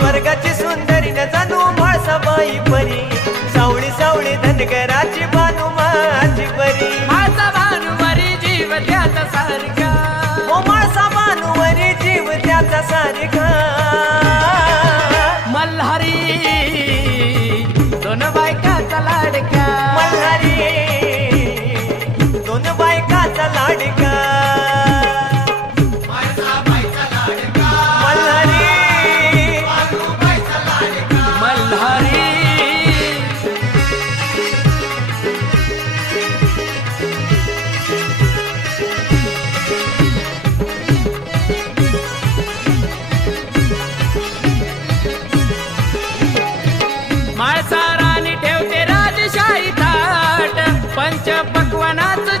स्वर्गाची सुंदरी न जाणू म्हाळसाबाई परी. सावळी सावळी धनगराची बानू माझी परी. माझा भानुवारी जीव त्याचा सारखा. ओ माळसा बानुवरी जीव त्याचा सारिका हरी। ठेवते राजशाही पंच पक्वानाच